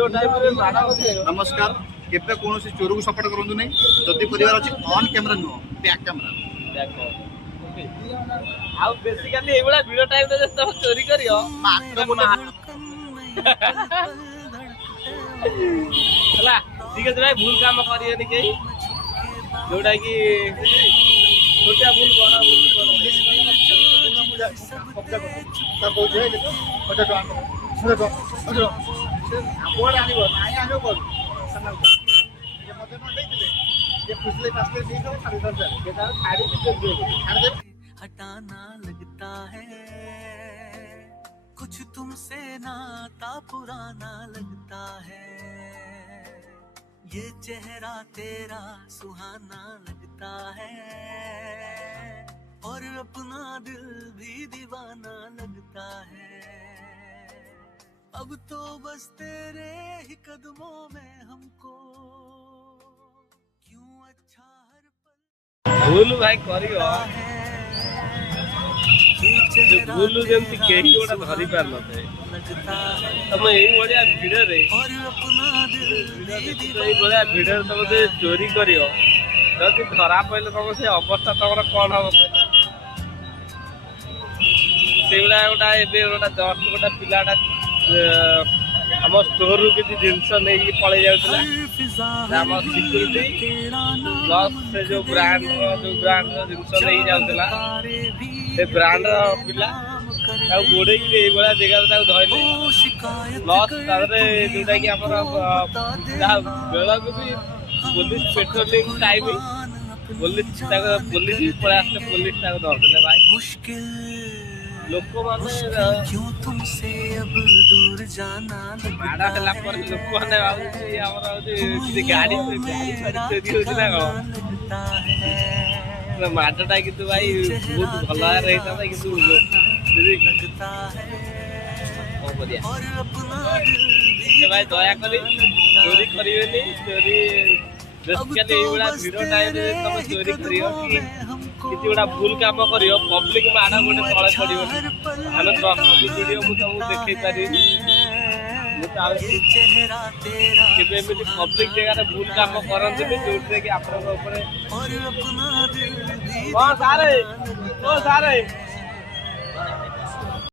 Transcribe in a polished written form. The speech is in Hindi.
नमस्कार केबे कौन चोर को सपोर्ट करूँ नहीं जदि परिवार अच्छे ऑन कैमरा नुह बैक कैमरा बेसिकली ए बड़ा वीडियो टाइम रे तो चोरी करियो हला ठीक है भाई भूल काम करियनी के जोड़ा की छोटा भूल बड़ा हटाना लगता है कुछ तुमसे नाता पुराना लगता है ये चेहरा तेरा सुहाना लगता है और अपना दिल भी दीवाना लगता है अब तो बस तेरे ही कदमों में हमको क्यों अच्छा हर पल भूल भाई करियो भूल जमती केही गोटा धरी पार नथे तम एई बढिया भिड़ रे एई बढिया भिड़ तम जे चोरी करियो जदि धरा पइले तम से अवस्था तमरा कोन हबो सेगुड़ा गोटा एबे गोटा जस्ट गोटा पिलाटा हम स्टोर रु किसी जिनस नहीं पड़े जाउतला हम सिक्योरिटी प्लस से जो ब्रांड जिनस नहीं जाउतला से ब्रांड पिला ଆଉ ଗୋଡେଇ କି ଏଇ ଭଳିଆ ଜାଗାରେ ତାକୁ ଧଇଲେ ପ୍ଲସ୍ ତାପରେ ଯୋଉଟା କି ଆମର ବେଳକୁ ବି ପୋଲିସ ପେଟ୍ରୋଲିଂ ଟାଇମ ପୋଲିସ ପଳେଇ ଆସିଲେ ପୋଲିସ ତାକୁ ଧରିଦେଲେ ଭାଇ लोक माने माड़ा ହେଲା ପରେ ଲୋକମାନେ ଭାବୁଛି ଆମର ହଉଛି ଗାଡି ଚୋରି ହଉଛି ନା କଣ ମାଡ଼ଟା କିନ୍ତୁ ଭାଇ ବହୁତ ଭଲ ଭାବରେ ହେଇଥାନ୍ତା କିନ୍ତୁ କଣ କରିବା ଭାଇ ଦୟାକରି ଚୋରି କରିବେନି ଚୋରି ବେସିକାଲି ଏଇଭଳିଆ ଭିଡ ଟାଇମରେ ତମେ ଚୋରି କରିବ କି କିଛି ଗୋଟା ଭୁଲ କାମ କରିବ ପବ୍ଲିକ ମାଡ଼ ଗୋଟେ ତଳେ ପଡିବନି ଆମେ ଭିଡିଓ ମୁଁ ତମକୁ ଦେଖେଇ ପାରିବି ମୁଁ ଚାହୁଁଛି କେବେ ଏମିତି ପବ୍ଲିକ ଜାଗାରେ ଭୁଲ କାମ କରନ୍ତିନି ଯୋଉଥିରେ କି ଆପଣଙ୍କ ଉପରେ ସାରେ